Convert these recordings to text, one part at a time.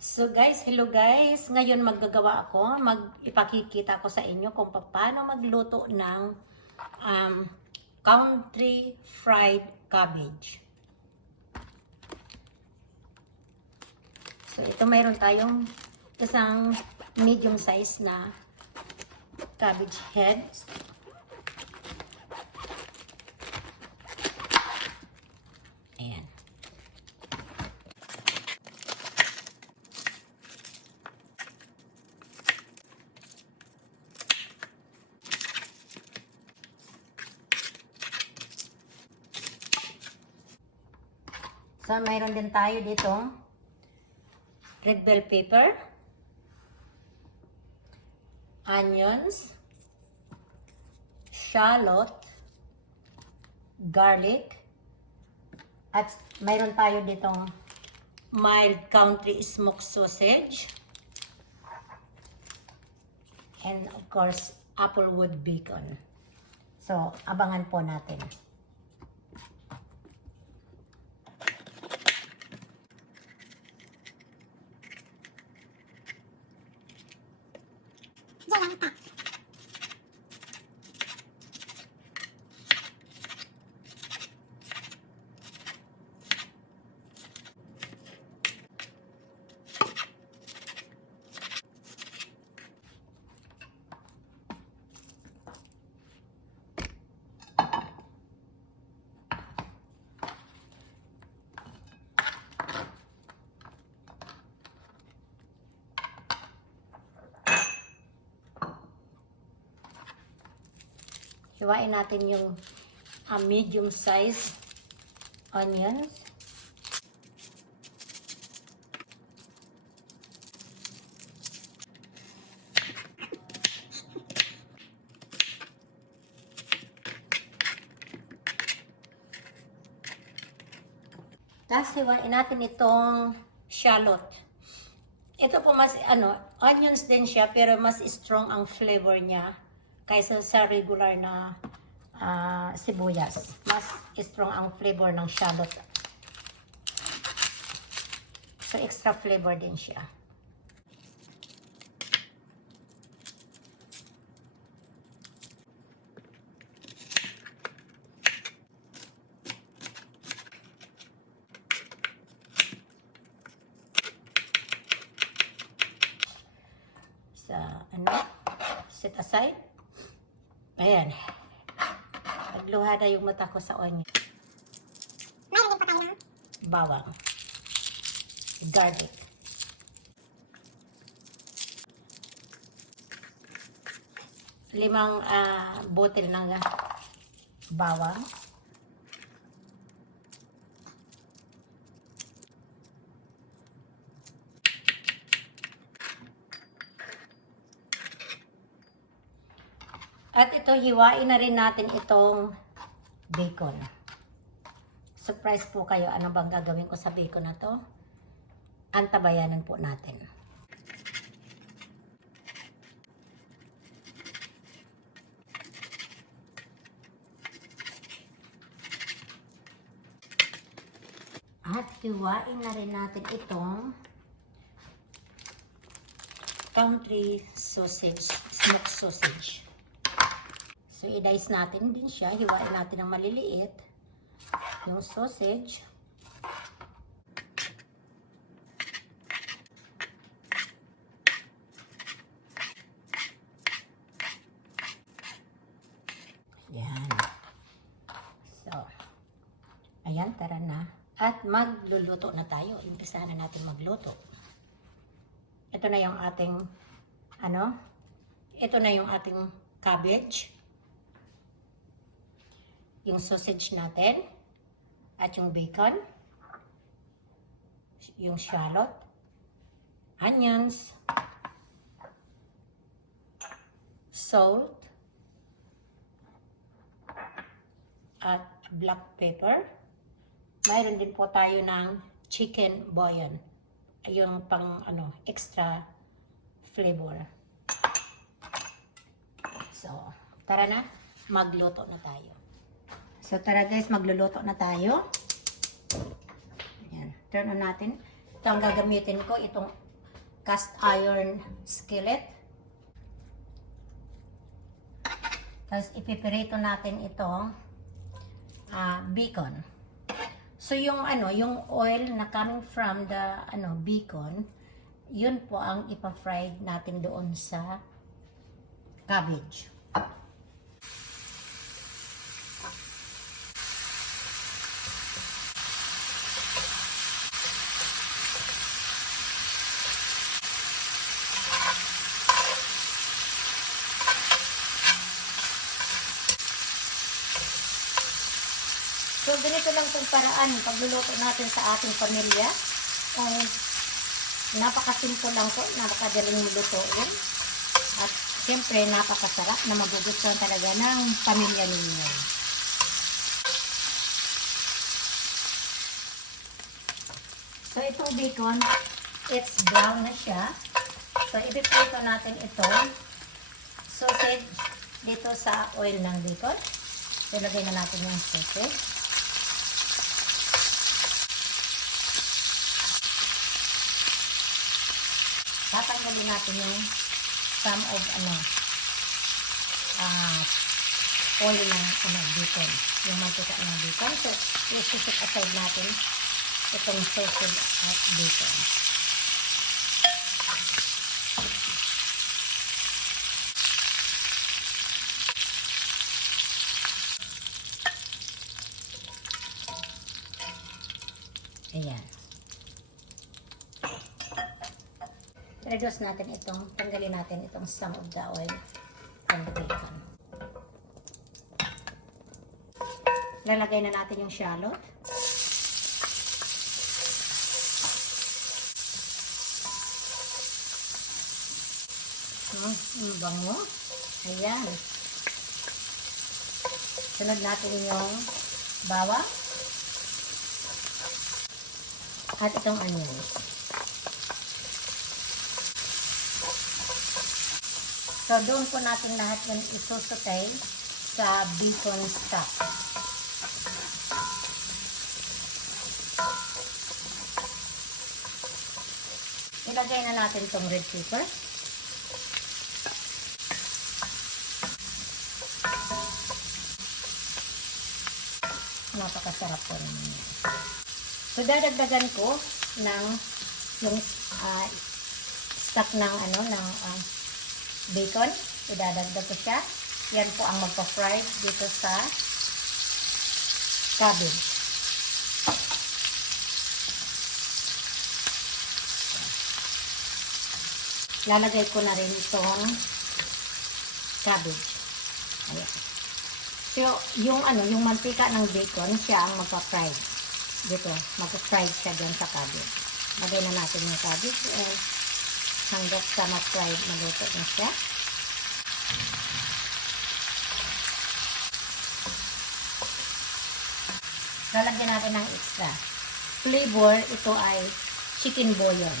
So guys, hello guys. Ngayon maggagawa ako, ipakikita ko sa inyo kung paano magluto ng country fried cabbage. So ito mayroon tayong isang medium size na cabbage heads. Ayan. So, mayroon din tayo dito red bell pepper, onions, shallot, garlic, at mayroon tayo ditong mild country smoked sausage, and of course, applewood bacon. So, abangan po natin. Hiwain natin yung medium size onions. Tapos hiwain natin itong shallot. Ito po mas onions din siya pero mas strong ang flavor niya kaysa sa regular na sibuyas. Mas strong ang flavor ng shallot. So, extra flavor din siya. Set aside. Ayan. Nagluha na yung mata ko sa onion. Mayroon din pa tayo ng bawang. Garlic. Limang bottle ng bawang. At ito, hiwain na rin natin itong bacon. Surprise po kayo, ano bang gagawin ko sa bacon na to? Antabayanan po natin. At hiwain na rin natin itong country sausage, smoked sausage. So, i-dice natin din siya. Hiwain natin ng maliliit. Yung sausage. Ayan. So, ayan, tara na. At magluluto na tayo. Umpisahan na natin magluto. Ito na yung ating, ito na yung ating cabbage. Yung sausage natin, at yung bacon, yung shallot, onions, salt, at black pepper. Mayroon din po tayo ng chicken bouillon, yung pang extra flavor. So, tara na, magluto na tayo. So, tara guys, magluluto na tayo. Ayan. Turn on natin. Ito ang gagamitin ko, itong cast iron skillet. Tapos ipiprito natin itong bacon. So yung yung oil na coming from the bacon, yun po ang ipa-fry natin doon sa cabbage. So, ganito lang itong paraan pagluluto natin sa ating pamilya. Napakasimple lang po, napakadaling lutuin. At siyempre, napakasarap na magugustuhan talaga ng pamilya ninyo. So, itong bacon, it's brown na siya. So, ipiprito natin itong sausage dito sa oil ng bacon. Ilagay na natin yung sausage. Tatanggalin natin yung some of oil ng bacon, yung mantika ng bacon. So, i-set aside natin itong sausage at bacon. Ayan. Reduce natin tanggalin natin itong some of the oil from the bacon. Lalagay na natin yung shallot. Bango. Ayan. Sunod natin yung bawang. At itong onions. So, doon po natin lahat yan isusutay sa bacon stock. Ilagay na natin itong red pepper. Napakasarap po naman yan. So, dadagdagan ko ng yung stock ng bacon. Idadagdag ko siya. Yan po ang magpa-fry dito sa cabbage. Lalagay ko na rin itong cabbage. Ayan. So, yung mantika ng bacon, siya ang magpa-fry. Dito, magpa-fry siya dyan sa cabbage. Lagay na natin yung cabbage and hanggat sa ma-fry, maluto na siya. Lalagyan natin ng extra flavor. Ito ay chicken bouillon.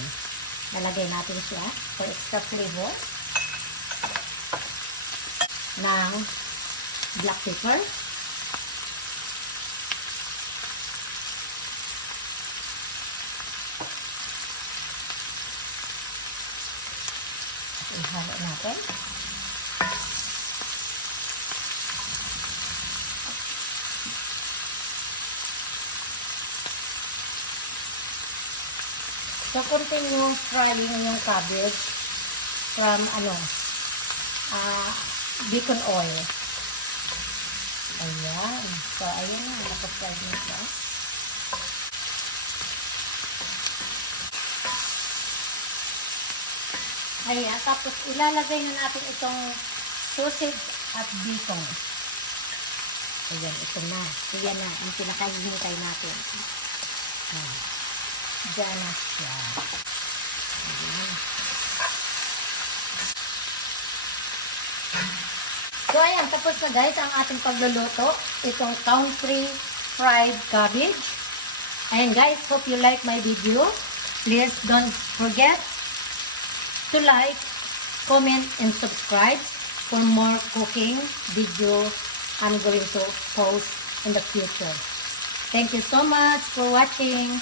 Lalagay natin siya for extra flavor ng black pepper. Ihalo natin. So, continue frying yung cabbage from bacon oil. Ayan. So, ayan na. Nakapag-fry na siya. Ayan. Tapos, ilalagay na natin itong sausage at bacon. Ayan. Ito na. Ayan na. Ang pinakahihintay natin. Ayan. Diyan na siya. Ayan. So, ayan. Tapos na guys ang ating pagluluto. Itong country fried cabbage. Ayan guys. Hope you like my video. Please don't forget to like, comment, and subscribe for more cooking video I'm going to post in the future. Thank you so much for watching.